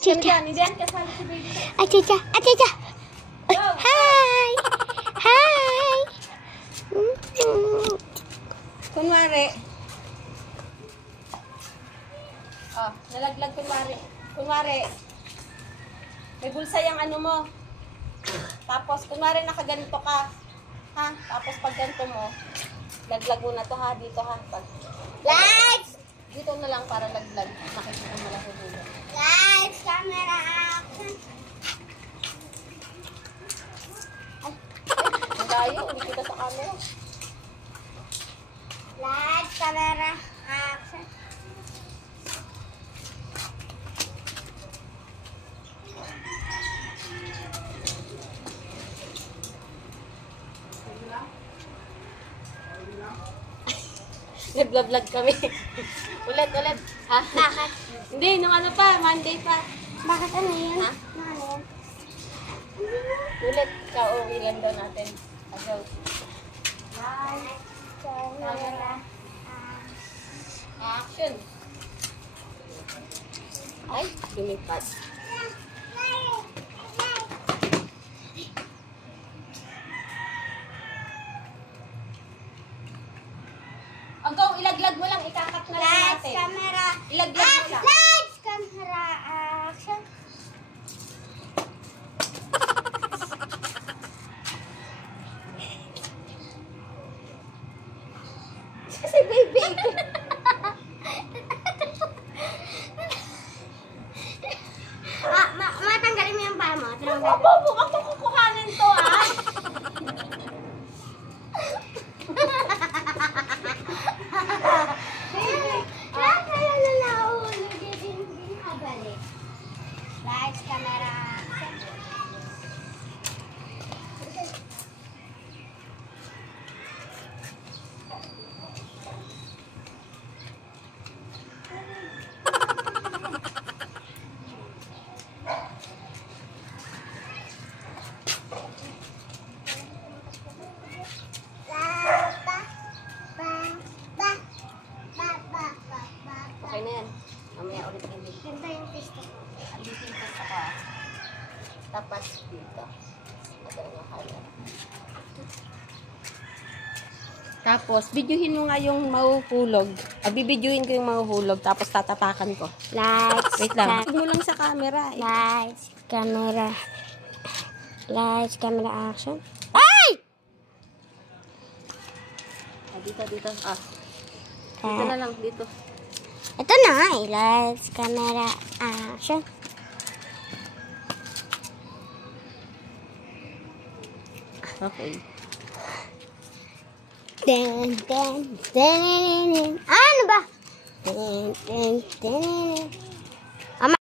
Chicha. Chicha. Chicha. Hi. Hi. Kunwari. Oh, nalaglag kunwari. Kunwari. May bulsa yung ano mo. Tapos, kunwari nakaganito ka. Ha? Tapos pag ganito mo, laglag mo na to ha. Dito ha. Pag, Lights. dito na lang para laglag. Makikita mo lang sa dulo. Lights. Camera action. Ang layo. Hindi kita sa camera. Lights. Camera action. Nag-vlog kami. ulit. Ha? Bakit? Hindi, nung ano pa, Monday pa. Bakit ano yun? Ha? Ano yun? Ulit, kauwi lang daw natin. Agaw. Lights. Camera. Action. Ay, lumipad. Agaw, ilaglag mo lang, ikakat na lang Lights. natin. Camera. Ilaglag mo lang. Lights. Camera action. Kasi baby. Matanggalin mo yung paa mo. Bobo, ako kukuhanin to ah. Lights, camera, action. Okay na yan. Mamaya ulit ang dito. Ganda yung pisto ko. Andito yung pasta ko ah. Tapos dito. Ito ang camera. Tapos, videohin mo nga yung mahuhulog. Bibidyohin ko yung mahuhulog. Tapos tatapakan ko. Lights, Wait lang. Huwag mo lang sa camera. lights, camera. Lights, camera, action. Ay! Dito. Dito na lang. Dito. Ito na. Lights, camera, action. Okay. Ano ba?